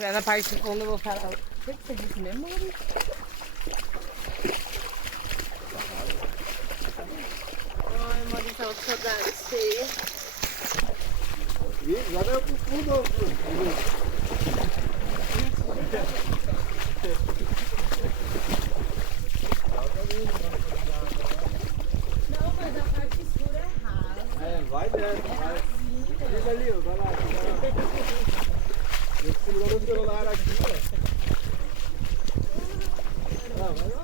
Na parte de fundo eu vou falar. O que você disse mesmo, Maurício? Ai, Maurício, tava com saudade cheia. E já veio pro fundo, Não, mas a parte escura é rasa. É, vai dentro, vai. Fica ali, vai lá. Eu segurando o celular aqui, ó. Ah, vai lá.